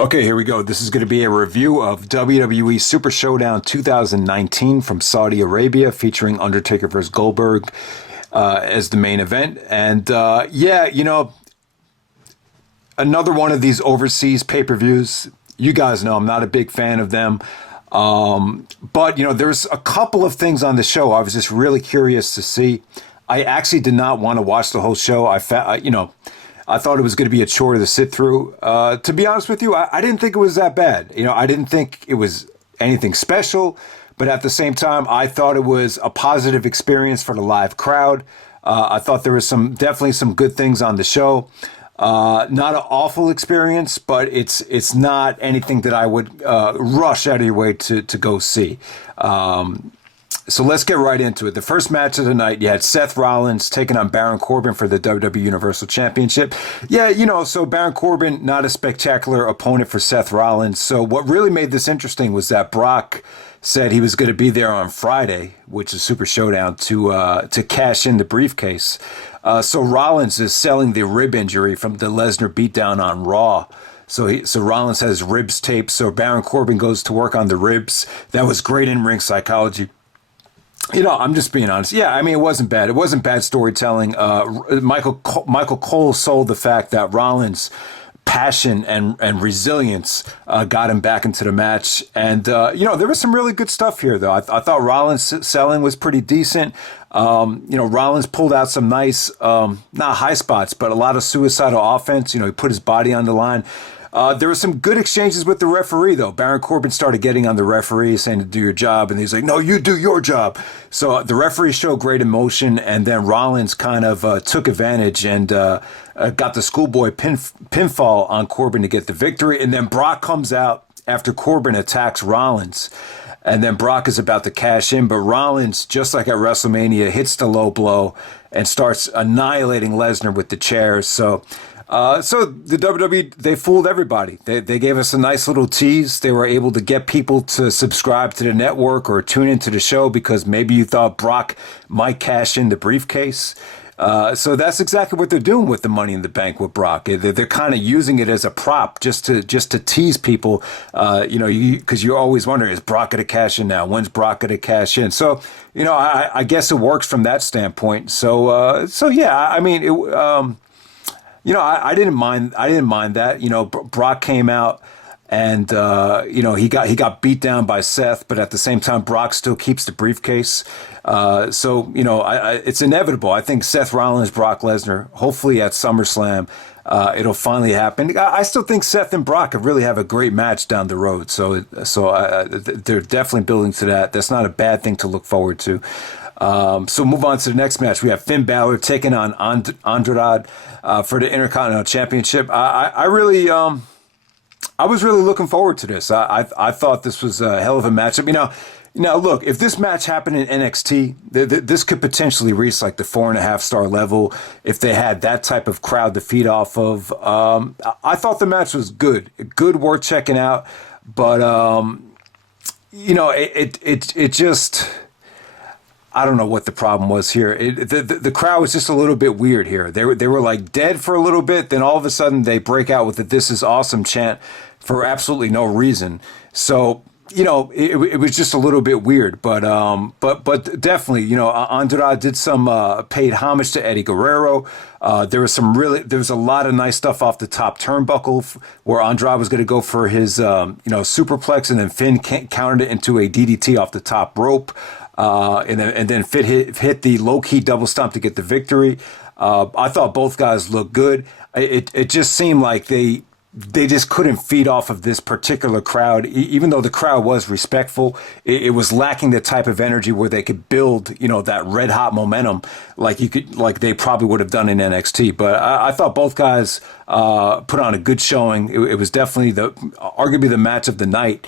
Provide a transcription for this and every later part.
Okay, here we go. This is going to be a review of WWE Supershow-Down 2019 from Saudi Arabia, featuring Undertaker vs. Goldberg as the main event. And another one of these overseas pay-per-views. You guys know I'm not a big fan of them. But there's a couple of things on the show I was just really curious to see. I actually did not want to watch the whole show. I thought it was going to be a chore to sit through. To be honest with you, I didn't think it was that bad. I didn't think it was anything special, but at the same time, I thought it was a positive experience for the live crowd. I thought there was definitely some good things on the show. Not an awful experience, but it's not anything that I would rush out of your way to go see. So let's get right into it. The first match of the night, you had Seth Rollins taking on Baron Corbin for the WWE Universal Championship. Yeah, so Baron Corbin, not a spectacular opponent for Seth Rollins. So what really made this interesting was that Brock said he was going to be there on Friday, which is Super Showdown, to cash in the briefcase. So Rollins is selling the rib injury from the Lesnar beatdown on Raw. So Rollins has ribs taped. So Baron Corbin goes to work on the ribs. That was great in-ring psychology. I'm just being honest. Yeah, I mean, it wasn't bad. It wasn't bad storytelling. Michael Cole sold the fact that Rollins' passion and resilience got him back into the match. And, there was some really good stuff here, though. I thought Rollins' selling was pretty decent. Rollins pulled out some nice, not high spots, but a lot of suicidal offense. He put his body on the line. There were some good exchanges with the referee, though. Baron Corbin started getting on the referee, saying to do your job, and he's like, no, you do your job. So the referee showed great emotion, and then Rollins kind of took advantage and got the schoolboy pinfall on Corbin to get the victory. And then Brock comes out after Corbin attacks Rollins. And then Brock is about to cash in, but Rollins, just like at WrestleMania, hits the low blow and starts annihilating Lesnar with the chairs. So the WWE, they fooled everybody. They gave us a nice little tease. They were able to get people to subscribe to the network or tune into the show because maybe you thought Brock might cash in the briefcase. So that's exactly what they're doing with the Money in the Bank with Brock. They're kind of using it as a prop just to tease people, because you're always wondering, is Brock going to cash in now? When's Brock going to cash in? So, I guess it works from that standpoint. So yeah, I mean, I didn't mind that. Brock came out and he got beat down by Seth, but at the same time Brock still keeps the briefcase. It's inevitable. I think Seth Rollins, Brock Lesnar, hopefully at SummerSlam, it'll finally happen. I still think Seth and Brock could really have a great match down the road. So they're definitely building to that. That's not a bad thing to look forward to. So move on to the next match. We have Finn Balor taking on Andrade for the Intercontinental Championship. I was really looking forward to this. I thought this was a hell of a matchup. Now look, if this match happened in NXT, this could potentially reach like the 4.5-star level if they had that type of crowd to feed off of. I thought the match was good, worth checking out, but it just. I don't know what the problem was here. The crowd was just a little bit weird here. They were like dead for a little bit. Then all of a sudden they break out with the "This is awesome" chant for absolutely no reason. So it was just a little bit weird. But definitely Andrade did some paid homage to Eddie Guerrero. There was a lot of nice stuff off the top turnbuckle where Andrade was going to go for his superplex, and then Finn countered it into a DDT off the top rope. And then Finn hit the low-key double stomp to get the victory. I thought both guys looked good. It just seemed like they just couldn't feed off of this particular crowd. Even though the crowd was respectful, it was lacking the type of energy where they could build, that red-hot momentum like they probably would have done in NXT. But I thought both guys put on a good showing. It was definitely arguably the match of the night.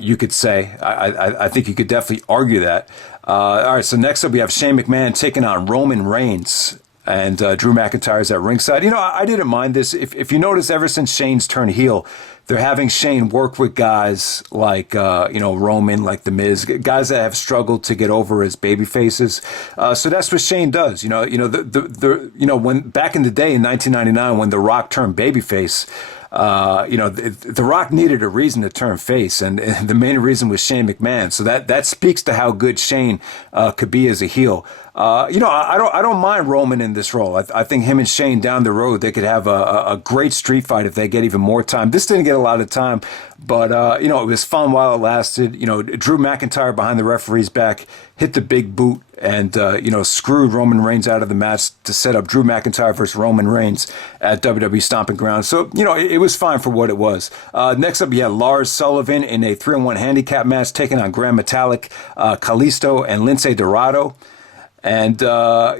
You could say. I think you could definitely argue that. All right, so next up we have Shane McMahon taking on Roman Reigns, and Drew McIntyre's at ringside. I didn't mind this. If you notice, ever since Shane's turned heel, they're having Shane work with guys like Roman, like The Miz, guys that have struggled to get over as baby faces. So that's what Shane does. When back in the day in 1999 when The Rock turned babyface. The Rock needed a reason to turn face, and the main reason was Shane McMahon. So that speaks to how good Shane could be as a heel. I don't mind Roman in this role. I think him and Shane down the road, they could have a great street fight if they get even more time. This didn't get a lot of time, but it was fun while it lasted. Drew McIntyre behind the referee's back hit the big boot and screwed Roman Reigns out of the match to set up Drew McIntyre versus Roman Reigns at WWE Stomping Ground. So it was fine for what it was. Next up, you had Lars Sullivan in a 3-on-1 handicap match taking on Gran Metalik, Kalisto, and Lince Dorado. And I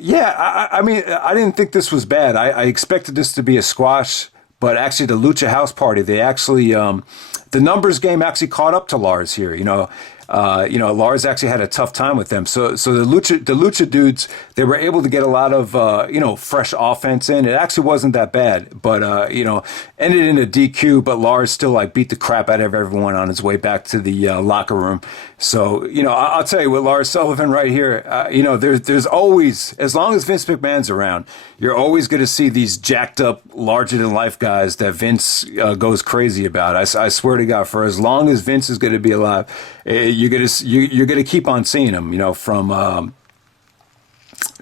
didn't think this was bad. I expected this to be a squash, but actually the Lucha House Party, they actually the numbers game actually caught up to Lars here. Lars actually had a tough time with them. So the Lucha dudes, they were able to get a lot of fresh offense in. It actually wasn't that bad, but ended in a DQ. But Lars still beat the crap out of everyone on his way back to the locker room. So I'll tell you, with Lars Sullivan right here, there's always, as long as Vince McMahon's around, you're always going to see these jacked up, larger than life guys that Vince goes crazy about. I swear to God, for as long as Vince is going to be alive, you're gonna keep on seeing them. From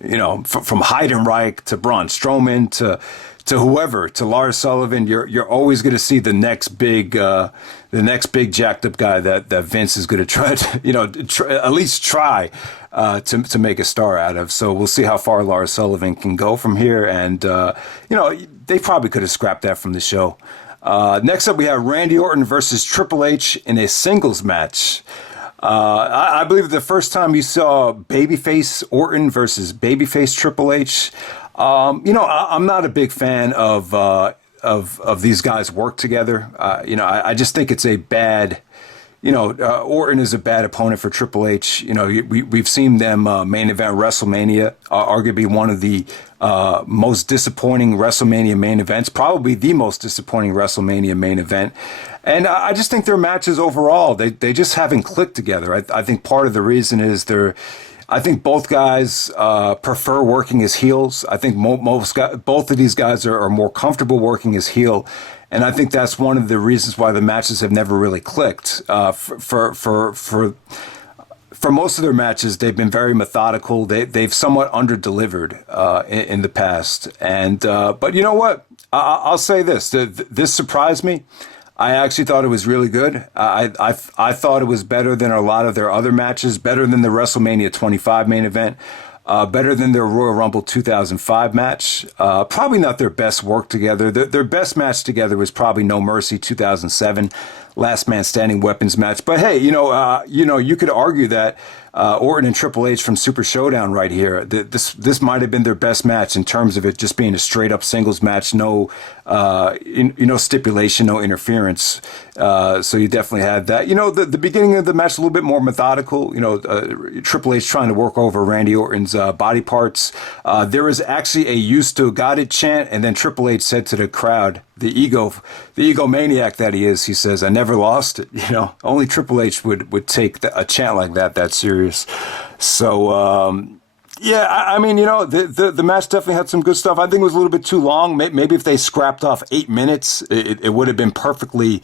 Heidenreich to Braun Strowman to whoever, to Lars Sullivan, you're always going to see the next big jacked up guy that Vince is going to try to at least try to make a star out of. So we'll see how far Lars Sullivan can go from here, and they probably could have scrapped that from the show. Next up, we have Randy Orton versus Triple H in a singles match. I believe the first time you saw babyface Orton versus babyface Triple H. I'm not a big fan of these guys work together. I just think it's a bad. Orton is a bad opponent for Triple H. We've seen them main event WrestleMania, arguably one of the most disappointing WrestleMania main events, probably the most disappointing WrestleMania main event. And I just think their matches overall, they just haven't clicked together. I think part of the reason is I think both guys prefer working as heels. I think both of these guys are more comfortable working as heel. And I think that's one of the reasons why the matches have never really clicked. For most of their matches, they've been very methodical. They've somewhat under-delivered in the past. And but you know what? I'll say this. This surprised me. I actually thought it was really good. I thought it was better than a lot of their other matches, better than the WrestleMania 25 main event. Better than their Royal Rumble 2005 match. Probably not their best work together. Their best match together was probably No Mercy 2007, Last Man Standing weapons match. But hey, you could argue that Orton and Triple H from Super Showdown right here, this might have been their best match in terms of it just being a straight up singles match, no stipulation, no interference. So you definitely had that. The beginning of the match a little bit more methodical. Triple H trying to work over Randy Orton's body parts. There was actually a "You still got it" chant, and then Triple H said to the crowd, the egomaniac that he is, he says, "I never lost it." Only Triple H would take a chant like that serious. So. The match definitely had some good stuff. I think it was a little bit too long. Maybe if they scrapped off 8 minutes, it would have been perfectly,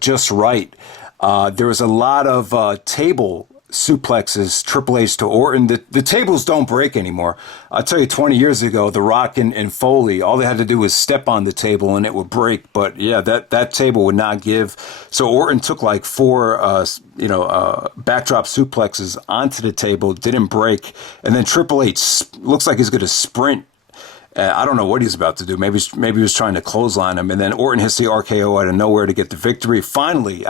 just right. There was a lot of table suplexes, Triple H to Orton. The tables don't break anymore. I'll tell you, 20 years ago, The Rock and Foley, all they had to do was step on the table and it would break. But yeah, that table would not give. So Orton took like 4, backdrop suplexes onto the table, didn't break. And then Triple H looks like he's going to sprint. I don't know what he's about to do. Maybe he was trying to clothesline him. And then Orton hits the RKO out of nowhere to get the victory. Finally,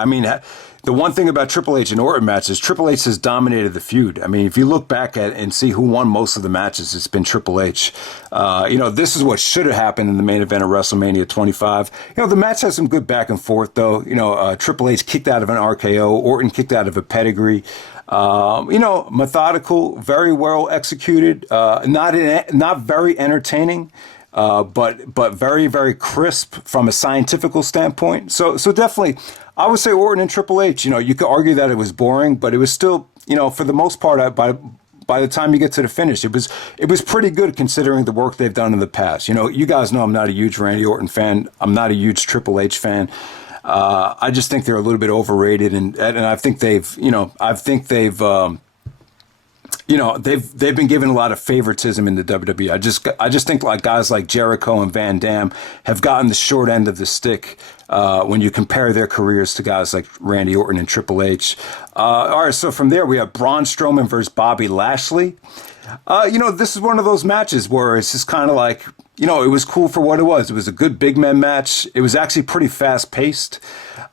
the one thing about Triple H and Orton matches, Triple H has dominated the feud. If you look back at and see who won most of the matches, it's been Triple H. This is what should have happened in the main event of WrestleMania 25. The match has some good back and forth, though. Triple H kicked out of an RKO. Orton kicked out of a pedigree. Methodical, very well executed, not very entertaining, but very, very crisp from a scientific standpoint. So definitely, I would say Orton and Triple H, you could argue that it was boring, but it was still, for the most part, by by the time you get to the finish, it was pretty good considering the work they've done in the past. You know, you guys know I'm not a huge Randy Orton fan. I'm not a huge Triple H fan. I just think they're a little bit overrated, and I think they've been given a lot of favoritism in the WWE. I just think like guys like Jericho and Van Dam have gotten the short end of the stick when you compare their careers to guys like Randy Orton and Triple H. All right, so from there we have Braun Strowman versus Bobby Lashley. This is one of those matches where it's just kind of like, it was cool for what it was. It was a good big man match. It was actually pretty fast paced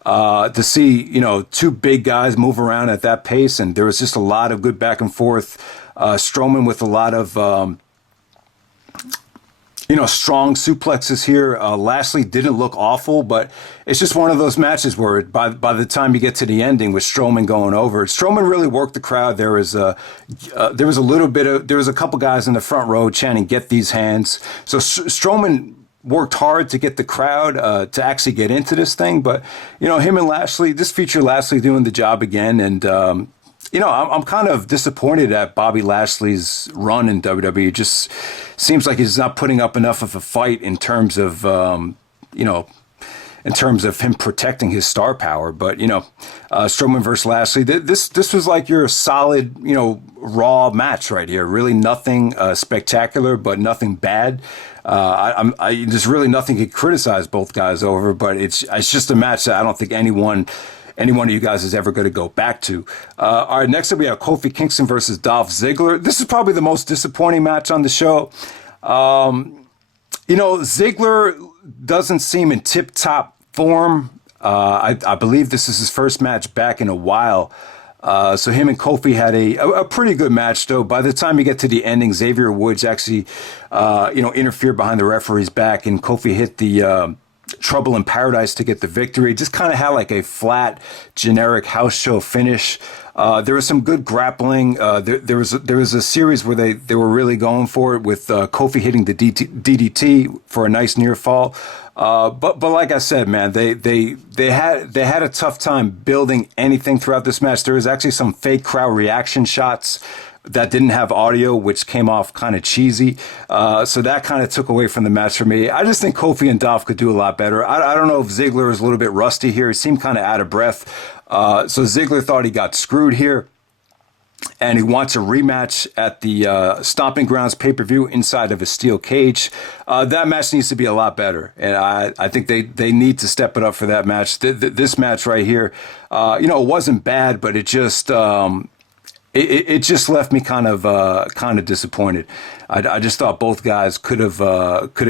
to see, two big guys move around at that pace. And there was just a lot of good back and forth. Strowman with a lot of, strong suplexes here. Lashley didn't look awful, but it's just one of those matches where by the time you get to the ending with Strowman going over, Strowman really worked the crowd. There was a couple guys in the front row chanting, "Get these hands." So Strowman worked hard to get the crowd to actually get into this thing. But, him and Lashley, this featured Lashley doing the job again. And, I'm kind of disappointed at Bobby Lashley's run in WWE. It just seems like he's not putting up enough of a fight in terms of, in terms of him protecting his star power. But, Strowman versus Lashley, this was like your solid, Raw match right here. Really nothing spectacular, but nothing bad. There's really nothing to criticize both guys over, but it's just a match that I don't think any one of you guys is ever going to go back to. All right, next up we have Kofi Kingston versus Dolph Ziggler. This is probably the most disappointing match on the show. Ziggler doesn't seem in tip-top form. I believe this is his first match back in a while. So him and Kofi had a pretty good match, though. By the time you get to the ending, Xavier Woods actually, interfered behind the referee's back, and Kofi hit the Trouble in Paradise to get the victory. Just kind of had like a flat, generic house show finish. There was some good grappling. There was a series where they were really going for it with Kofi hitting the DDT for a nice near fall. But like I said, man, they had a tough time building anything throughout this match. There was actually some fake crowd reaction shots that didn't have audio, which came off kind of cheesy. So that kind of took away from the match for me. I just think Kofi and Dolph could do a lot better. I don't know if Ziggler is a little bit rusty here. He seemed kind of out of breath. So Ziggler thought he got screwed here, and he wants a rematch at the Stomping Grounds pay-per-view inside of a steel cage. That match needs to be a lot better, and I think they need to step it up for that match. This match right here, it wasn't bad, but it just... It just left me kind of disappointed. I just thought both guys could have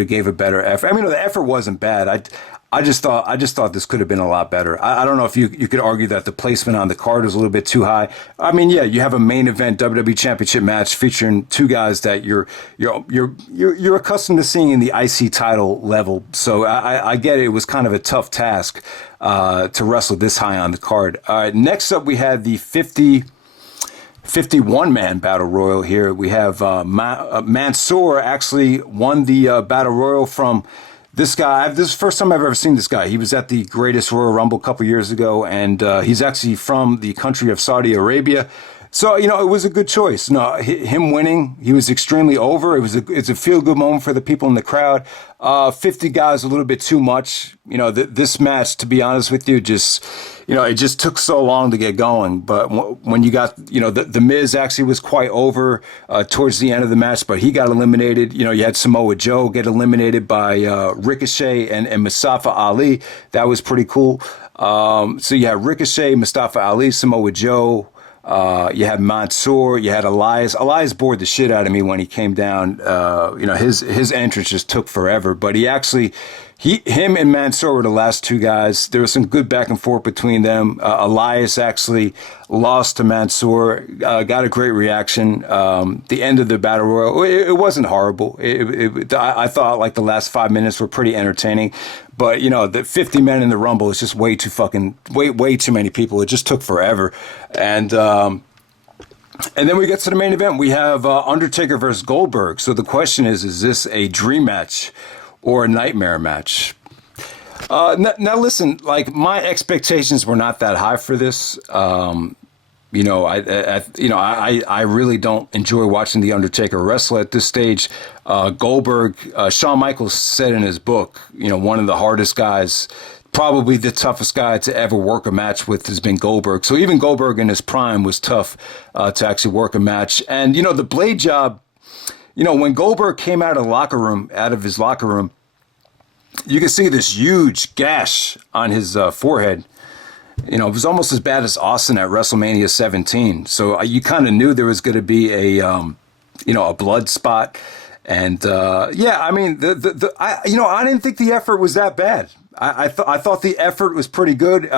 gave a better effort. I mean, the effort wasn't bad. I just thought this could have been a lot better. I don't know if you could argue that the placement on the card was a little bit too high. I mean, yeah, you have a main event WWE Championship match featuring two guys that you're accustomed to seeing in the IC title level. So I get it. It was kind of a tough task to wrestle this high on the card. All right, next up we had the 51-man battle royal here. We have Mansoor actually won the battle royal from this guy. This is the first time I've ever seen this guy. He was at the Greatest Royal Rumble a couple years ago, and he's actually from the country of Saudi Arabia. So, it was a good choice. No, him winning, he was extremely over. It's a feel-good moment for the people in the crowd. 50 guys, a little bit too much. This match, to be honest with you, just... it just took so long to get going. But when you got, the Miz actually was quite over towards the end of the match, but he got eliminated. You had Samoa Joe get eliminated by Ricochet and Mustafa Ali. That was pretty cool. So you had Ricochet, Mustafa Ali, Samoa Joe. You had Mansoor, you had Elias. Elias bored the shit out of me when he came down. His entrance just took forever, but him and Mansoor were the last two guys. There was some good back and forth between them. Elias actually lost to Mansoor, got a great reaction. The end of the battle royal, it wasn't horrible. I thought like the last 5 minutes were pretty entertaining. But, the 50 men in the Rumble is just way too many people. It just took forever. And then we get to the main event. We have Undertaker versus Goldberg. So the question is this a dream match or a nightmare match? Now listen, like my expectations were not that high for this. I really don't enjoy watching the Undertaker wrestle at this stage. Goldberg, Shawn Michaels said in his book, one of the hardest guys, probably the toughest guy to ever work a match with has been Goldberg. So even Goldberg in his prime was tough to actually work a match. And, the blade job, when Goldberg came out of his locker room, you could see this huge gash on his forehead. It was almost as bad as Austin at WrestleMania 17. So you kind of knew there was going to be a blood spot. And I didn't think the effort was that bad. I thought the effort was pretty good.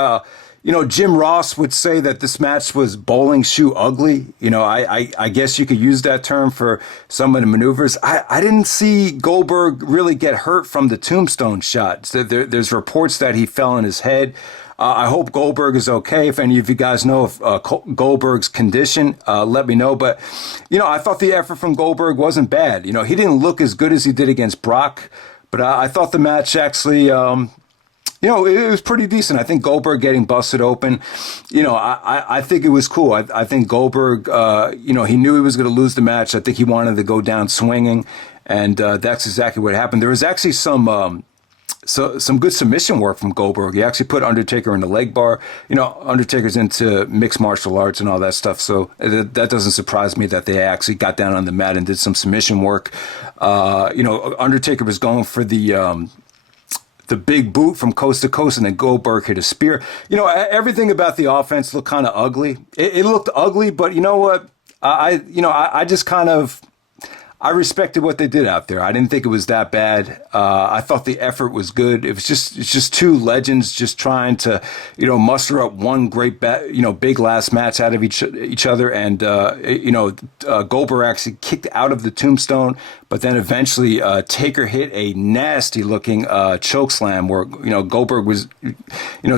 Jim Ross would say that this match was bowling shoe ugly. I guess you could use that term for some of the maneuvers. I didn't see Goldberg really get hurt from the tombstone shot. So there's reports that he fell on his head. I hope Goldberg is okay. If any of you guys know of Goldberg's condition, let me know. But, I thought the effort from Goldberg wasn't bad. He didn't look as good as he did against Brock, but I thought the match actually, it was pretty decent. I think Goldberg getting busted open, I think it was cool. I think Goldberg, he knew he was going to lose the match. I think he wanted to go down swinging, and that's exactly what happened. There was actually some good submission work from Goldberg. He actually put Undertaker in the leg bar. Undertaker's into mixed martial arts and all that stuff, so that doesn't surprise me that they actually got down on the mat and did some submission work. Undertaker was going for the big boot from coast to coast, and then Goldberg hit a spear. Everything about the offense looked kind of ugly. It looked ugly, but you know what? I just kind of, I respected what they did out there. I didn't think it was that bad. I thought the effort was good. It's just two legends just trying to, muster up one great, big last match out of each other. And, Goldberg actually kicked out of the tombstone, but then eventually Taker hit a nasty looking choke slam where, Goldberg was,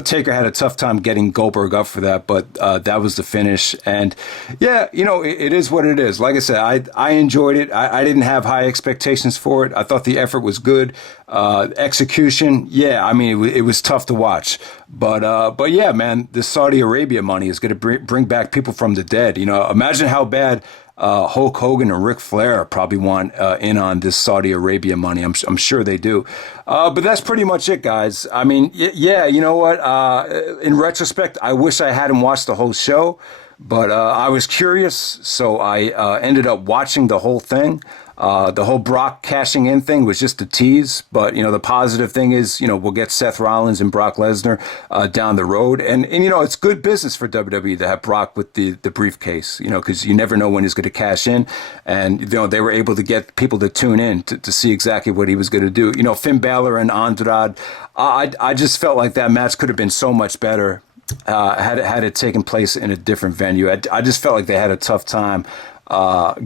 Taker had a tough time getting Goldberg up for that, but that was the finish. And yeah, it is what it is. Like I said, I enjoyed it. I didn't have high expectations for it. I thought the effort was good. Execution, yeah, it was tough to watch. But yeah, man, the Saudi Arabia money is going to bring back people from the dead. Imagine how bad Hulk Hogan and Ric Flair probably want in on this Saudi Arabia money. I'm sure they do. But that's pretty much it, guys. Yeah, you know what? In retrospect, I wish I hadn't watched the whole show. But I was curious, so I ended up watching the whole thing. The whole Brock cashing in thing was just a tease. But, the positive thing is, we'll get Seth Rollins and Brock Lesnar down the road. And it's good business for WWE to have Brock with the briefcase, because you never know when he's going to cash in. And, they were able to get people to tune in to see exactly what he was going to do. Finn Balor and Andrade, I just felt like that match could have been so much better. Had it taken place in a different venue. I just felt like they had a tough time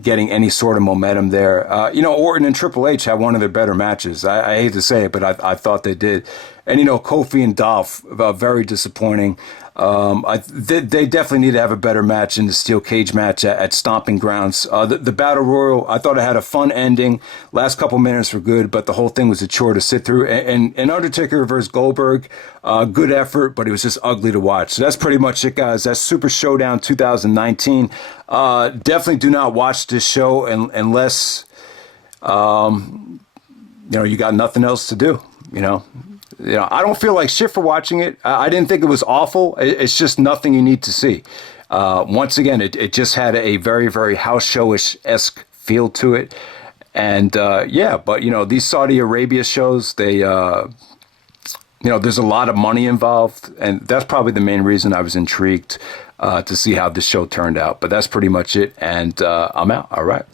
getting any sort of momentum there. Orton and Triple H had one of their better matches. I hate to say it, but I thought they did. And, Kofi and Dolph, very disappointing. They definitely need to have a better match in the steel cage match at Stomping Grounds. The Battle Royal, I thought it had a fun ending. Last couple minutes were good, but the whole thing was a chore to sit through. And Undertaker versus Goldberg, good effort, but it was just ugly to watch. So that's pretty much it, guys. That's Super Showdown 2019. Definitely do not watch this show unless, you got nothing else to do, I don't feel like shit for watching it. I didn't think it was awful. It's just nothing you need to see. Once again, it just had a very, very house showish-esque feel to it. And but these Saudi Arabia shows, they, there's a lot of money involved. And that's probably the main reason I was intrigued to see how this show turned out. But that's pretty much it. And I'm out. All right.